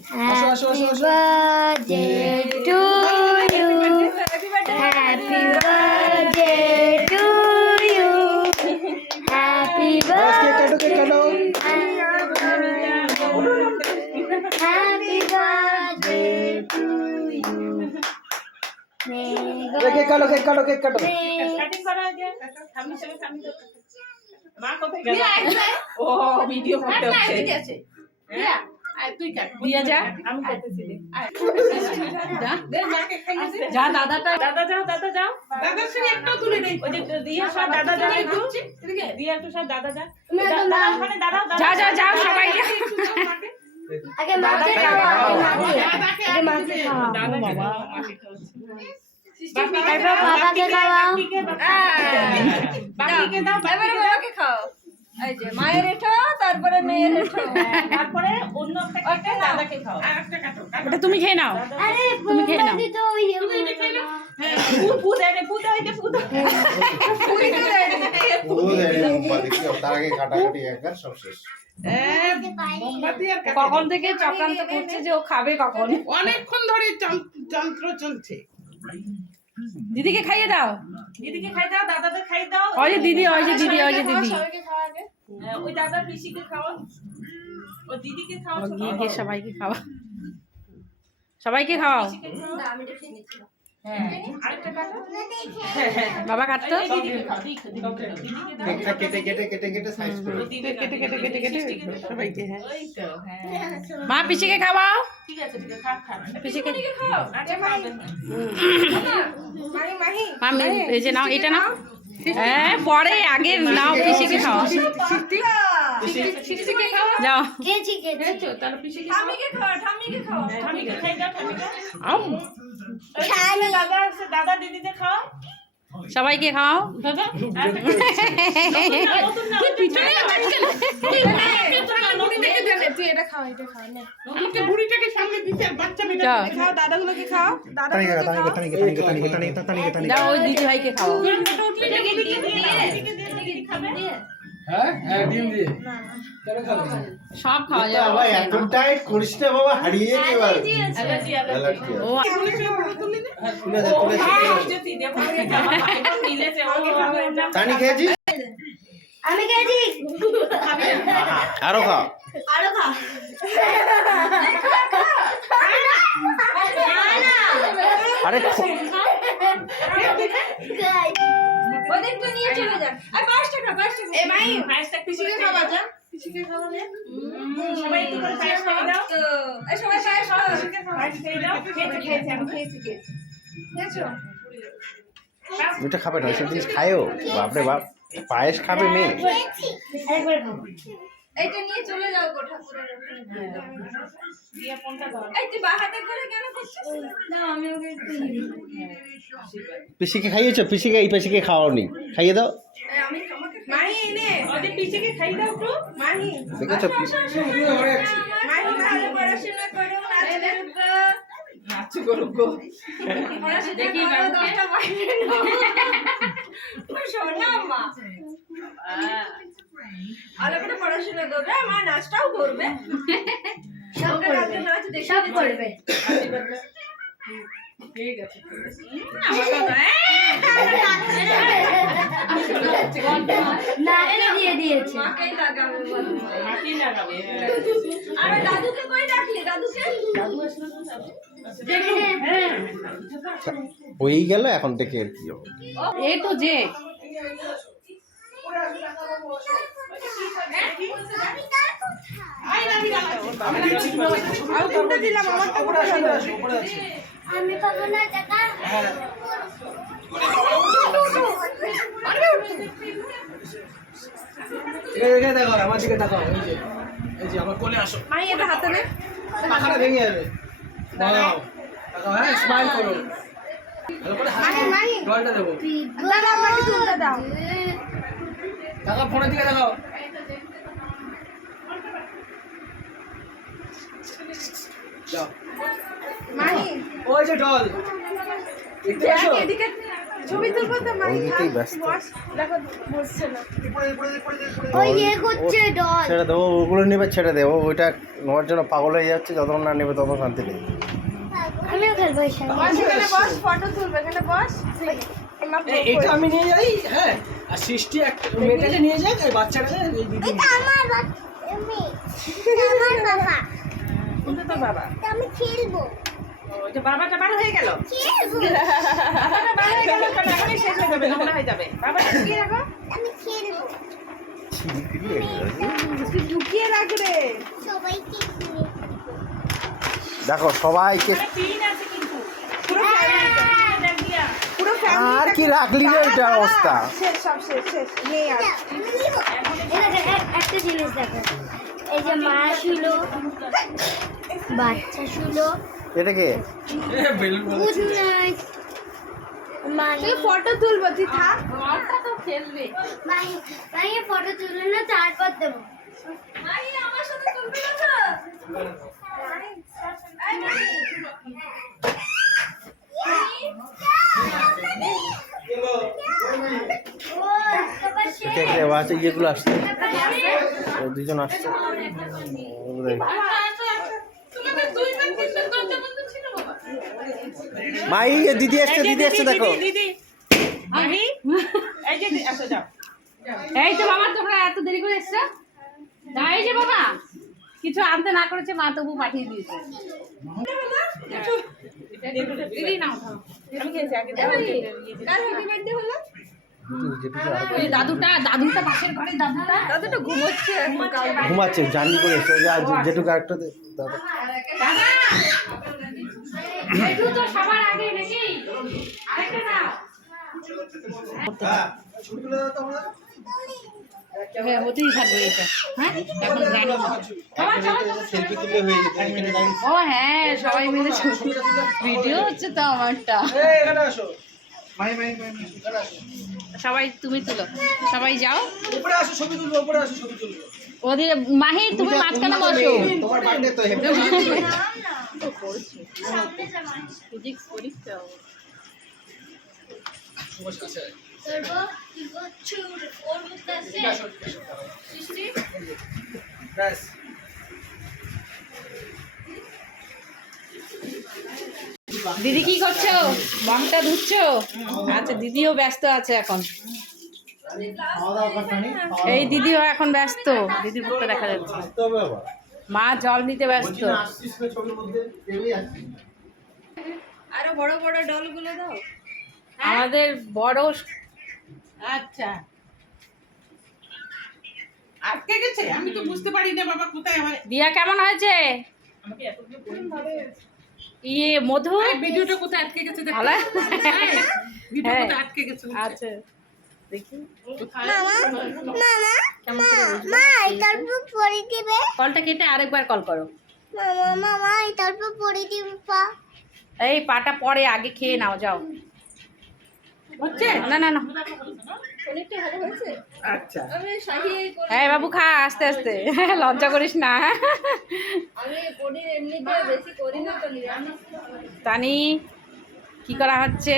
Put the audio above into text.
Happy birthday to you. Happy birthday to you. Happy birthday. Happy birthday to you. Cake কাটো cake কাটো cake কাটো cutting করা যায় সামনে সামনে মা কোথায় গেল ও ভিডিও করতে হচ্ছে হ্যাঁ তুই কাট দিয়া যা আমি করতেছি যা দে মাকে খাইছে যা দাদা যাও দাদার সঙ্গে একটু তুলে নেই ওই যে দিয়া সব দাদা যাও একটু দিয়া একটু সব দাদা যা ওখানে দাঁড়াও যা সবাই আগে মাকে খাওয়া আগে মাকে খাওয়া বাবা মাকে খাওয়াচ্ছে বাবাকে খাওয়াও বাকিকে দাও বাবাকে খাও এই যে মায়ের এঠো তারপরে মেয়ের এঠো তারপরে অন্য একটা দাদাকে খাও আরেকটা কাটো ওটা তুমি খেয়ে নাও আরে তুমি খেয়ে নাও তো ওই হ্যাঁ পুত এনে পুত হইতে পুত তার আগে কাটাকাটি একবার সব শেষ কখন থেকে চক্রান্ত করছে যে ও খাবে কখন অনেকক্ষণ ধরে যন্ত্র চলছে। দিদিকে খাইয়ে দাও দিদিকে খাই দাও দাদাদের খাই দাও ওই যে দিদি ওই যে দিদি ওই যে দিদি সবাইকে খাওয়া আগে ওই দাদা পিসিকে খাওয়া ও দিদিকে খাওয়া ও গিয়ে গিয়ে সবাইকে খাওয়া সবাইকে খাওয়াও না আমি এটা খেয়ে নিচ্ছি হ্যাঁ আরেকটা কাটো বাবা কাটতো দিদিকে খাও দিদিকে দাও কেকটা কেটে কেটে কেটে কেটে সাইজ করে কেটে কেটে কেটে কেটে সবাইকে হ্যাঁ ওই তো হ্যাঁ মা পিসিকে খাওয়াও ঠিক আছে খা পিসিকে খাও আচ্ছা খাবেন মাহি মামি এই যে নাও এটা নাও হ্যাঁ পরে আগে নাও পিসিকে খাওয়া শিশিকে খাও যাও কেজি তাহলে পিসিকে ঠামিকে খাও ঠামিকে খাও ঠামিকে খাই দাও ঠামিকে আও দাদা আছে দাদা দিদিতে খাও সবাইকে খাওয়াও দাদা তুই এটা খাও এটা খাও নে একটা বুড়িটাকে সামনে দিতে বাচ্চা মেয়ে যাও খাও দাদাগুলোকে খাও দাদা যাও ওই দিদি ভাইকে খাও হ্যাঁ হ্যাঁ ডিম দিয়ে সব খাওয়া এটা যাবে বাবা এতটাই করিস না বাবা হারিয়ে নে এবার অ্যালার্জি অ্যালার্জি ও তুলে দে তানি খেয়েছি আমি কেজি আরো খা আরো খা আরে ওদেরটা নিয়ে চলে যান আর 5 টাকা এ মাই পিসিকে খাওয়া যা পিসিকে খাওয়া নে সবাই একটু করে পায়েস খাই দাও তো এই সবাই পায়েস খাও পায়েস খাই দাও খেয়েছি আমি খেয়েছি খেয়েছো এটা খাবে না সব জিনিস খায়ও বাপরে বাপ পায়েস খাবে মেয়ে আরেকবার খাও এইটা নিয়ে চলে যাও গো ঠাকুরের ওখানে দিয়া ফোনটা দাও এই তুই বাহাতে করে কেন করছিস না আমি ওকে একটু পিসিকে খাইয়েছো পিসিকে এই পিসিকে খাওয়াওনি খাইয়ে দাও আমি আমাকে মাহি এনে ওদের পিসিকে খাই দাও একটু মাহি দেখেছো মাহি ভালো পড়াশোনা করো নাচু করুক গো দেখি দশটা বাইরে শোনা মা আলো করে পড়াশোনা করবে মা নাচটাও করবে সব করবে নাচ দেখে সব করবে ঠিক আছে না এটা দিয়ে দিয়েছে মাকেই লাগাবে বলো মাটি লাগাবে আর দাদুকে কই ডাকলি দাদুকে হ্যাঁ হয়েই গেল এখন থেকে আর কি হবে এই তো যে আমি পাবো না টাকা দেখো আমার দিকে দেখো এই যে আমার কোলে আসো মাই এটা হাতে নে পাখাটা ভেঙে যাবে দাঁড়াও দেখো হ্যাঁ স্মাইল করো ভালো করে হাসো জলটা দেবো দাদা আমাকে তুলতে দাও টাকা ফোনের দিকে দেখাও যাও মাহি ওই যে ডল দেখতে পাচ্ছো এদিকে ছবি তুলবো তো মাই ওইদিকেই ব্যস্ত। বস দেখো বসছে না ওই ইয়ে করছে ডল ছেড়ে দেবো, ওগুলো নেবে ছেড়ে দেবো, ওইটা নেওয়ার জন্য পাগল হয়ে যাচ্ছে, যতক্ষণ না নেবে তত শান্তি নেই। আমিও খেলবো এর সাথে। বস এখানে বস ফটো তুলবে এখানে বস এটা আমি নিয়ে যাই, হ্যাঁ, আর সৃষ্টি একটা মেয়েটাকে নিয়ে যাই, আর বাচ্চাটাকে এই দিদি নিয়ে যাই। আমার বাবা কিন্তু তো বাবা আমি খেলবো ওই যে বাবাটা বার হয়ে গেল খেলবো বাবাটা বার হয়ে গেল কারণ এখনই শেষ হয়ে যাবে নোংরা হয়ে যাবে বাবাটা লুকিয়ে রাখো আমি খেলবো ছিড়িপিড়ি হয়ে গেছে। তুই লুকিয়ে রাখ রে সবাইকে খেলে দেখো সবাইকে, পিন আছে কিন্তু পুরো ফ্যামিলি দেখ দিয়া পুরো আর কি রাখলি রে এটার অবস্থা। শেষ সব শেষ শেষ নেই আর একটা জিনিস দেখো, এই যে মা ছিল, বাচ্চা ছিল, এটাকে বেলুন গুড নাইট মানে ফটো তুলবো তুই থাক মাই ফটো তুলে না তারপর দেবো। আছে ইয়েগুলো আসছে, ওই দুজন আসছে। মাই দিদি আসছে, দিদি আসছে দেখো। দিদি আমি এই যে আসো যাও এই তো বাবা, তোমরা এত দেরি করে এসছো? এই যে বাবা কিছু আনতে না করেছে, মা তবু পাঠিয়ে দিয়েছে। দিদি নাও আমি খেয়েছি আগে দাও কার হ্যাপি বার্থডে হলো ওই দাদুটা পাশের ঘরে দাদুটা ঘুমোচ্ছে এখন কাল ঘুমাচ্ছে, জার্নি করে এসছে, ওই যে যেটুকু আরেকটা দাদা। একটু তো সবার আগে নাকি আরেকটা নাও। হ্যাঁ, হতেই থাকবে এটা। হ্যাঁ, এখন জানি। সেলফি তুললে হয়ে যেত, এখানে দাঁড়িয়ে ও হ্যাঁ, সবাই মিলে ভিডিও হচ্ছে তো আমারটা। এই এখানে আসো, মাই এখানে আসো, সবাই তুমি তুলো, সবাই যাও উপরে আসো, ছবি তুলবো, উপরে আসো, ছবি তুলবো। ওদের। মাহি তুমি মাঝখানে বসো। তোমার বার্থডে তো হেপি ফিজিক্স পরীক্ষা। ব্যাস দিদি কি করছো? বামটা ধুচ্ছো? আচ্ছা, দিদিও ব্যস্ত আছে এখন। এই দিদিও এখন ব্যস্ত, দিদির মুখটা দেখা যাচ্ছে। মা জল নিতে ব্যস্ত। আরো বড় বড় ডলগুলো দাও। আমাদের বড় আচ্ছা আটকে গেছে, আমি তো বুঝতে পারি না বাবা কোথায় আমার দিয়া কেমন হয়েছে? ইয়ে মধু ভিডিওটা কোথায় আটকে গেছে দেখো। ভালো? ভিডিও হ্যাঁ। কোথায় আটকে গেছে আচ্ছা দেখি মা এটার উপর পড়ে দিবে, কলটা কেটে আরেকবার কল করো। মামা এটার উপর পড়ে দিবে পা। এই পাটা পরে, আগে খেয়ে নাও, যাও। হচ্ছে না না না, অনেকটা ভালো হয়েছে। আচ্ছা আমি শাহি হ্যাঁ বাবু খা, আস্তে আস্তে, লজ্জা করিস না। আমি পনির এমনিতে বেশি করি না তো নিরামিষ। তানি কি করা হচ্ছে?